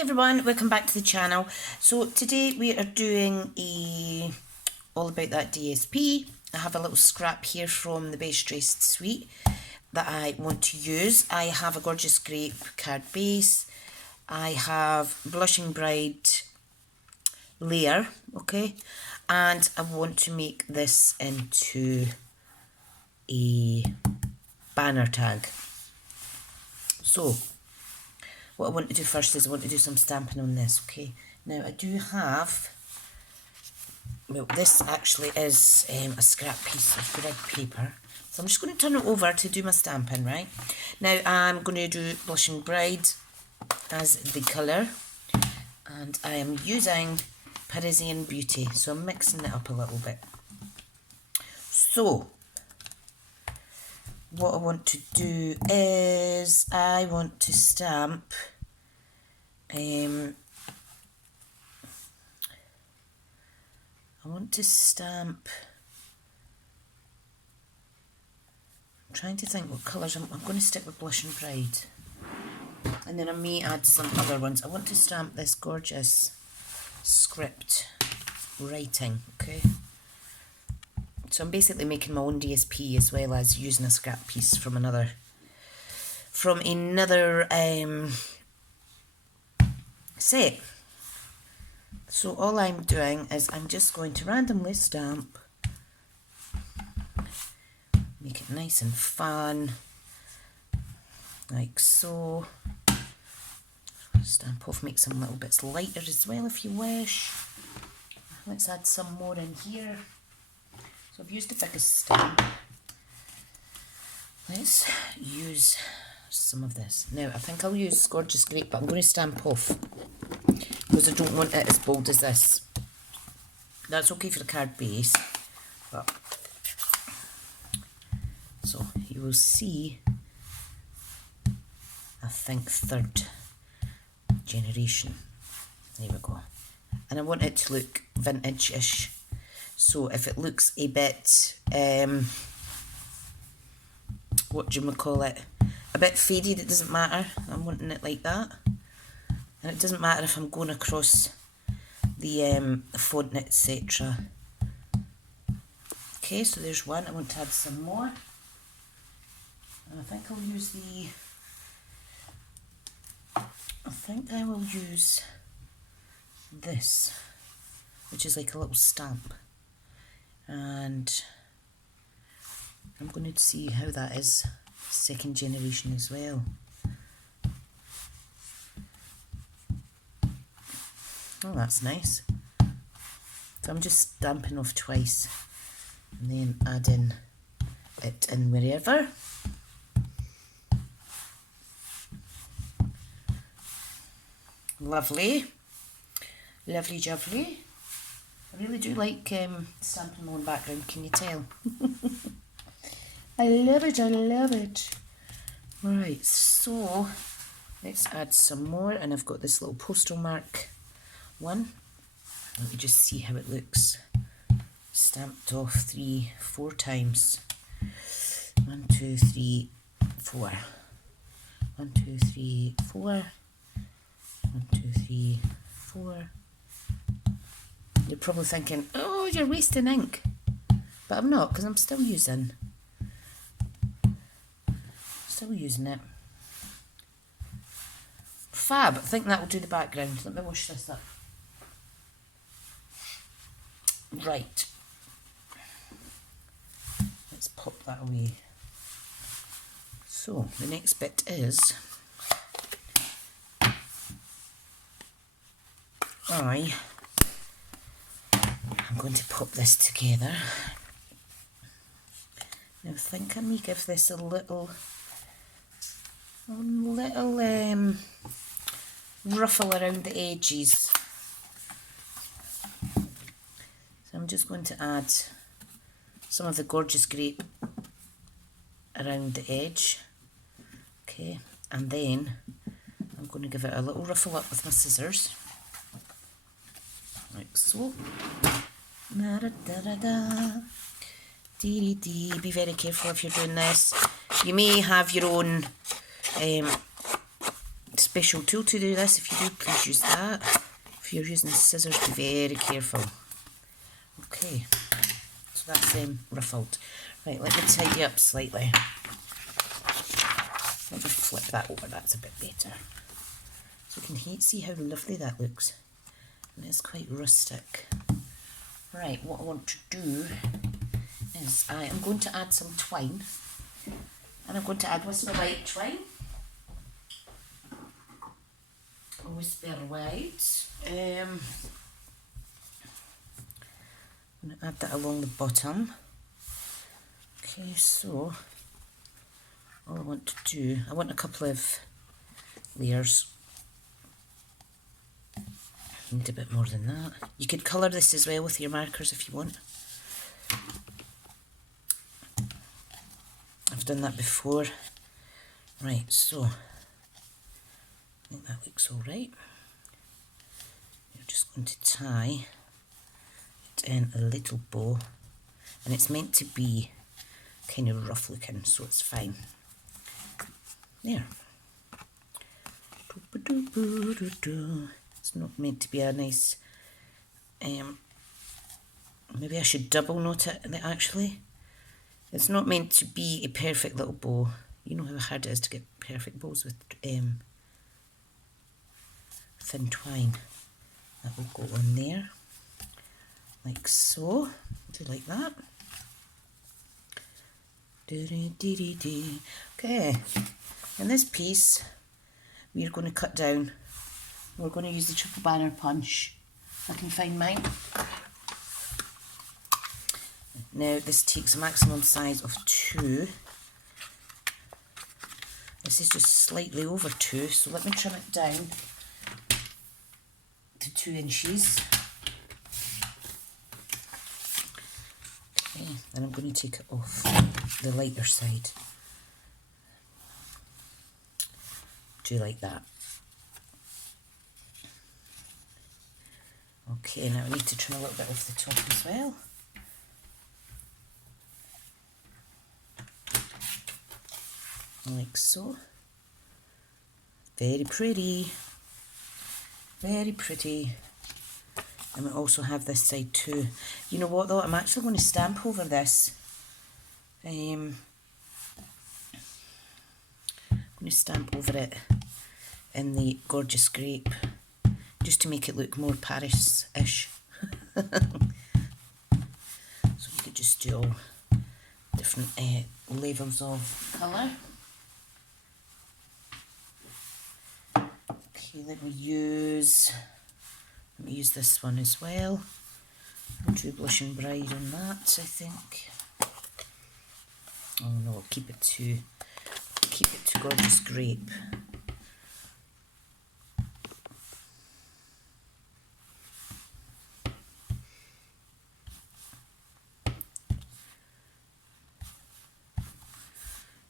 Hi everyone, welcome back to the channel. So today we are doing all about that DSP. I have a little scrap here from the Rehearsed suite that I want to use. I have a gorgeous grape card base. I have Blushing Bride layer, okay, and I want to make this into a banner tag. So what I want to do first is I want to do some stamping on this, okay. Now I do have, well, this actually is a scrap piece of grid paper. So I'm just going to turn it over to do my stamping, right? Now I'm going to do Blushing Bride as the colour. And I am using Parisian Beauty. So I'm mixing it up a little bit. So what I want to do is I want to stamp I'm trying to think what colours. I'm going to stick with Blushing Bride, and then I may add some other ones. I want to stamp this gorgeous script writing, okay. So I'm basically making my own DSP as well as using a scrap piece from another set. So all I'm doing is I'm just going to randomly stamp, make it nice and fun, like so. Stamp off, make some little bits lighter as well if you wish. Let's add some more in here. So I've used the biggest stamp. Let's use some of this. Now I think I'll use Gorgeous Grape, but I'm going to stamp off because I don't want it as bold as this. That's okay for the card base, but so you will see, I think, third generation. There we go. And I want it to look vintage-ish. So if it looks a bit, what do you call it? A bit faded, it doesn't matter. I'm wanting it like that. And it doesn't matter if I'm going across the font, etc. Okay, so there's one. I want to add some more. And I think I'll use I think I will use this, which is like a little stamp. And I'm going to see how that is second generation as well. Oh, that's nice. So I'm just stamping off twice and then adding it in wherever. Lovely. Lovely jubbly. I really do like stamping my own background, can you tell? I love it, I love it. Right, so let's add some more, and I've got this little postal mark one. Let me just see how it looks. Stamped off 3-4 times. 1, 2, 3, 4. 1, 2, 3, 4. 1, 2, 3, 4. You're probably thinking, oh, you're wasting ink. But I'm not, because I'm still using it. Fab. I think that will do the background. Let me wash this up. Right. Let's pop that away. So, the next bit is I'm going to pop this together. Now I think I may give this a little ruffle around the edges. So I'm just going to add some of the Gorgeous Grape around the edge. Okay, and then I'm going to give it a little ruffle up with my scissors. Like so. Be very careful if you're doing this. You may have your own special tool to do this. If you do, please use that. If you're using scissors, be very careful. Okay, so that's ruffled. Right, let me tidy up slightly. Let me flip that over, that's a bit better. So you can see how lovely that looks. And it's quite rustic. Right, what I want to do is I am going to add some twine. And I'm going to add Whisper White twine. Whisper White. I'm going to add that along the bottom. Okay, so all I want to do, I want a couple of layers. Need a bit more than that. You could colour this as well with your markers if you want. I've done that before. Right, so I think that looks alright. You're just going to tie it in a little bow, and it's meant to be kind of rough looking, so it's fine. There. It's not meant to be a nice, maybe I should double note it actually. It's not meant to be a perfect little bow. You know how hard it is to get perfect bows with thin twine. That will go on there, like so. Do like that. Okay, in this piece we're going to cut down. We're going to use the triple banner punch. I can find mine. Now this takes a maximum size of 2. This is just slightly over 2, so let me trim it down to 2 inches. Okay, and I'm going to take it off the lighter side. Do like that. Okay, now I need to trim a little bit off the top as well. Like so. Very pretty. Very pretty. And we also have this side too. You know what though, I'm actually going to stamp over this. I'm going to stamp over it in the Gorgeous Grape, just to make it look more Paris-ish. So you could just do all different levels of colour. Okay, let me use this one as well. I'll do Blush and Bride on that, I think. Oh no, I'll keep it to Gorgeous Grape.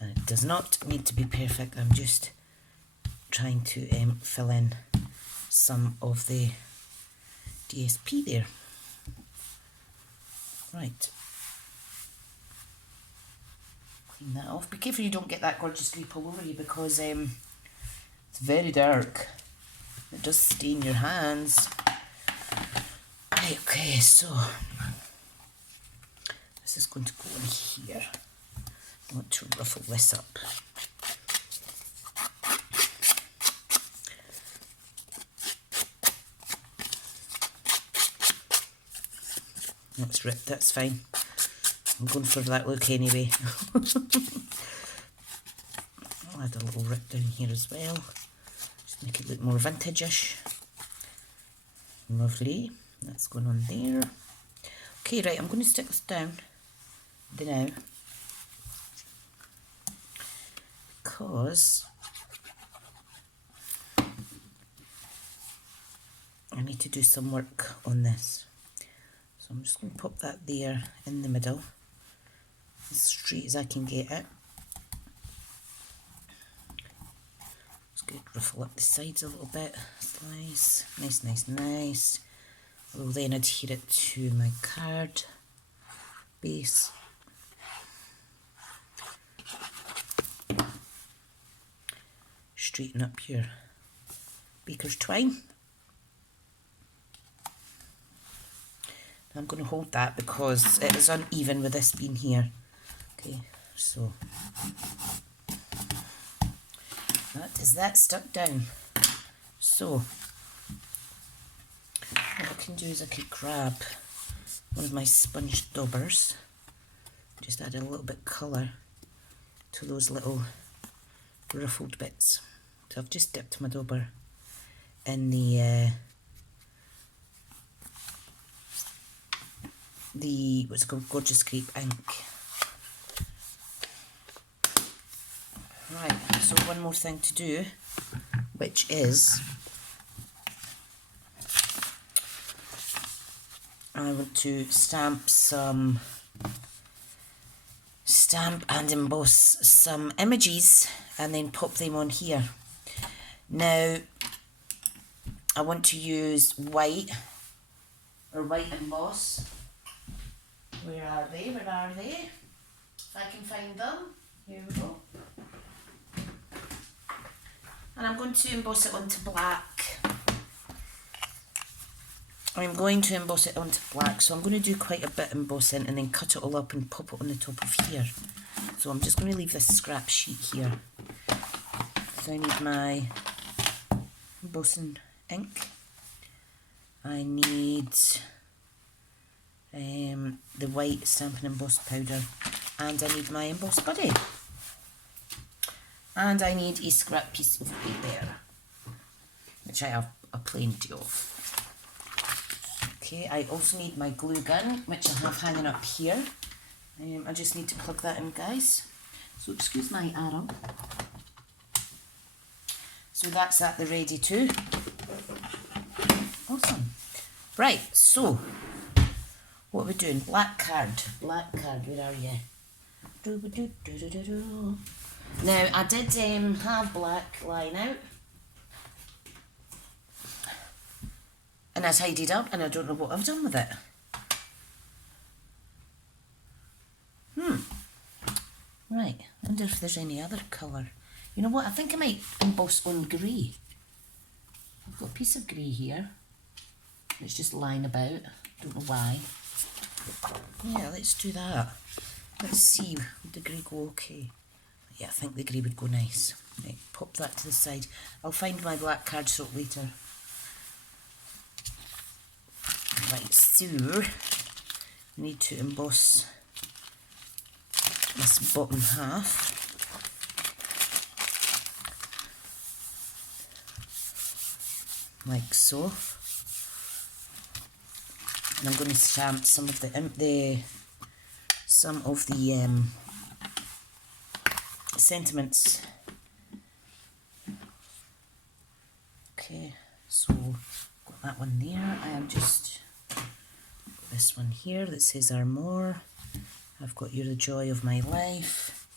And it does not need to be perfect. I'm just trying to fill in some of the DSP there. Right. Clean that off. Be careful you don't get that Gorgeous Grape all over you, because it's very dark. It does stain your hands. Right, okay, so this is going to go in here. I want to ruffle this up. That's ripped, that's fine. I'm going for that look anyway. I'll add a little rip down here as well. Just make it look more vintage-ish. Lovely. That's going on there. Okay, right, I'm going to stick this down now, because I need to do some work on this. So I'm just going to pop that there in the middle, as straight as I can get it. Just going to ruffle up the sides a little bit. Nice, nice, nice, nice. I will then adhere it to my card base. Straighten up your baker's twine. I'm going to hold that because it is uneven with this being here. Okay, so that is that stuck down. So what I can do is I could grab one of my sponge daubers, just add a little bit of colour to those little ruffled bits. So I've just dipped my dauber in the what's it called, Gorgeous Grape ink. Right, so one more thing to do, which is I want to stamp and emboss some images and then pop them on here. Now I want to use white emboss. Where are they? Where are they? If I can find them. Here we go. And I'm going to emboss it onto black. I'm going to emboss it onto black, so I'm going to do quite a bit embossing and then cut it all up and pop it on the top of here. So I'm just going to leave this scrap sheet here. So I need my embossing ink. I need the white Stampin' Emboss powder, and I need my emboss buddy. And I need a scrap piece of paper, which I have a plenty of. Okay, I also need my glue gun, which I have hanging up here. I just need to plug that in, guys. So excuse my arrow. So that's at the ready too. Awesome. Right, so what are we doing? Black card, where are you? Now I did have black lying out, and I tidied up, and I don't know what I've done with it. Right, I wonder if there's any other colour. You know what, I think I might emboss on grey. I've got a piece of grey here. It's just lying about, don't know why. Yeah, let's do that. Let's see, would the grey go okay? Yeah, I think the grey would go nice. Right, pop that to the side. I'll find my black cardstock later. Right, so we need to emboss this bottom half. Like so. And I'm going to stamp some of the sentiments. Okay, so got that one there. I am just got this one here that says Armour. I've got You're the Joy of My Life,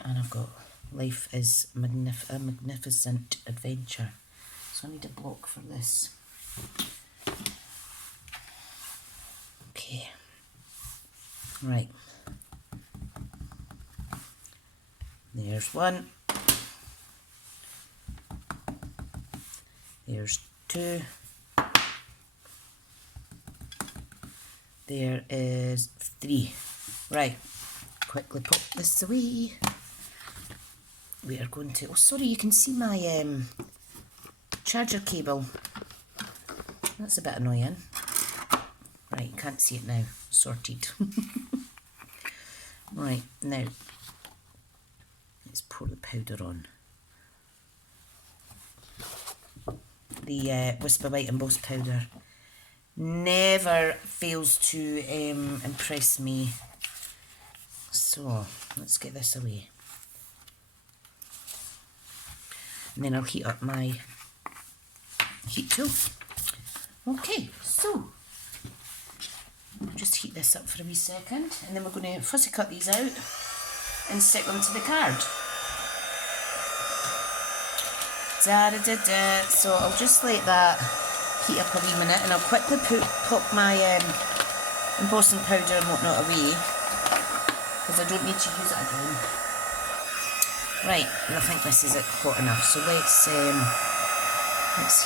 and I've got Life is a Magnificent Adventure. So I need a block for this. Okay, right, there's one, there's two, there is three. Right, quickly pop this away. We are going to, oh sorry, you can see my charger cable. That's a bit annoying. Right, you can't see it now. Sorted. Right, now let's pour the powder on. The Whisper White Embossed powder never fails to impress me. So let's get this away. And then I'll heat up my heat tool. Okay, so I'll just heat this up for a wee second, and then we're going to fussy cut these out and stick them to the card. So I'll just let that heat up a wee minute, and I'll quickly pop my embossing powder and whatnot away, because I don't need to use it again. Right, and I think this is it hot enough. So let's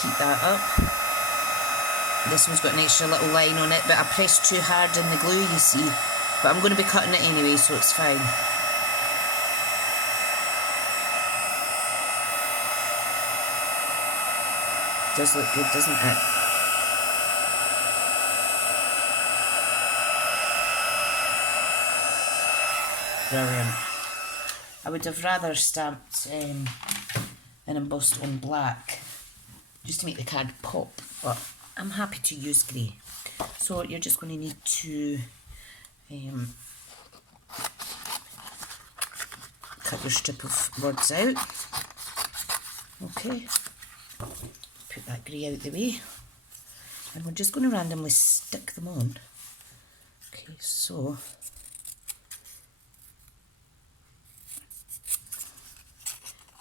heat that up. This one's got an extra little line on it, but I pressed too hard in the glue, you see. But I'm going to be cutting it anyway, so it's fine. Does look good, doesn't it? Brilliant. I would have rather stamped and embossed on black just to make the card pop, but I'm happy to use grey. So you're just going to need to cut your strip of words out. Okay, put that grey out the way, and we're just going to randomly stick them on. Okay, so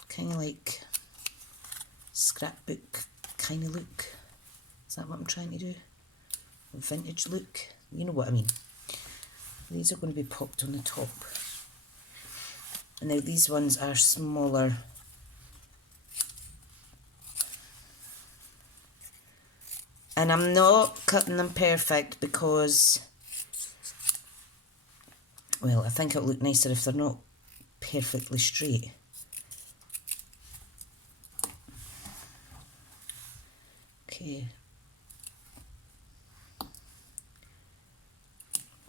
kind of like scrapbook kind of look. Is that what I'm trying to do? A vintage look. You know what I mean. These are going to be popped on the top. And now these ones are smaller. And I'm not cutting them perfect because, well, I think it'll look nicer if they're not perfectly straight. Okay.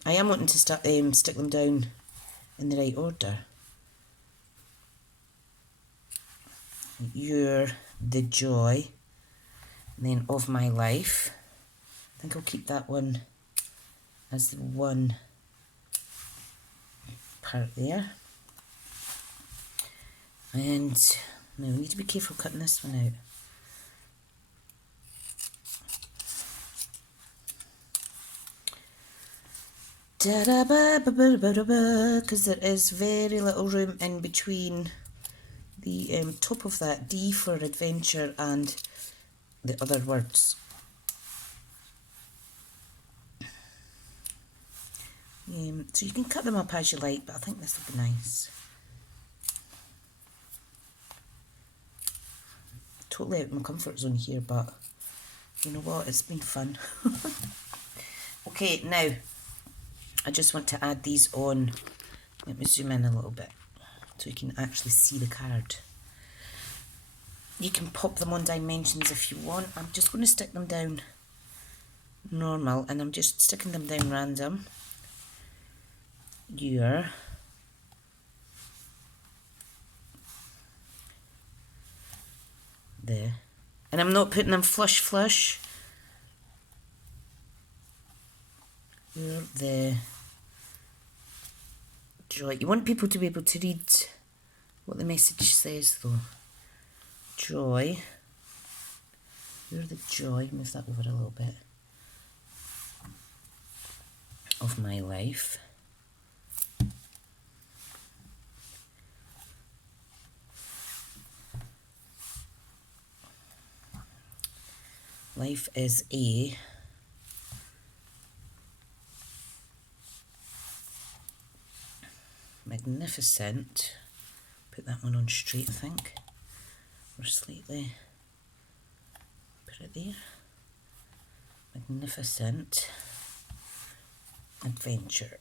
I am wanting to stick them down in the right order. You're the joy, and then of my life. I think I'll keep that one as the one part there. And now we need to be careful cutting this one out. Because there is very little room in between the top of that D for adventure and the other words. So you can cut them up as you like, but I think this will be nice. Totally out of my comfort zone here, but you know what, it's been fun. Okay, now I just want to add these on. Let me zoom in a little bit so you can actually see the card. You can pop them on dimensions if you want. I'm just going to stick them down normal, and I'm just sticking them down random. You're there. And I'm not putting them flush. You're the joy. You want people to be able to read what the message says though. Joy. You're the joy. Move that over a little bit. Of my life. Life is a magnificent, put that one on straight I think, or slightly, put it there, magnificent adventure.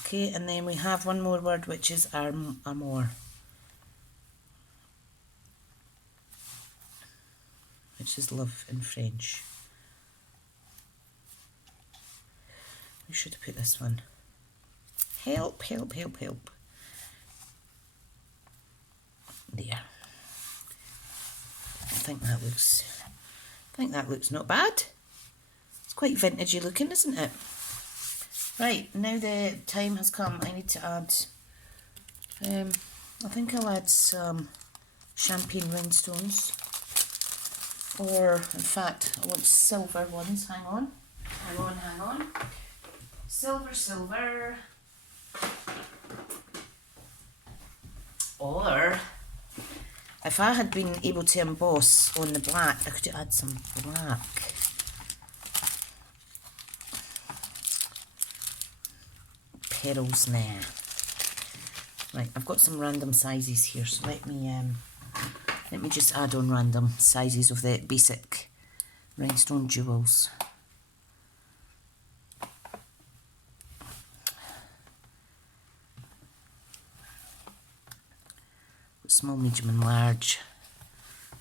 Okay, and then we have one more word which is amour, which is love in French. We should have put this one. Help. There. I think that looks not bad. It's quite vintagey looking, isn't it? Right, now the time has come. I need to add, I think I'll add some champagne rhinestones. Or, in fact, I want silver ones. Hang on. Silver. Or, if I had been able to emboss on the black, I could add some black. pearls now. Right, I've got some random sizes here, so let me just add on random sizes of the basic rhinestone jewels. Small, medium and large.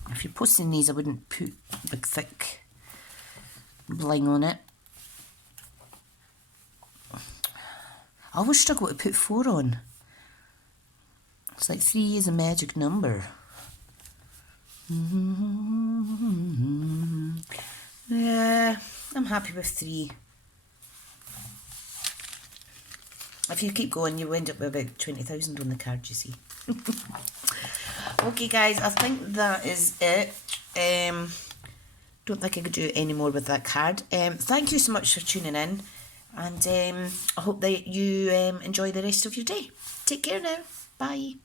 If you're posting these, I wouldn't put big thick bling on it. I always struggle to put 4 on. It's like 3 is a magic number. Yeah, I'm happy with 3. If you keep going, you end up with about 20,000 on the card, you see. Okay guys, I think that is it. Don't think I could do any more with that card. Thank you so much for tuning in, and I hope that you enjoy the rest of your day. Take care now. Bye.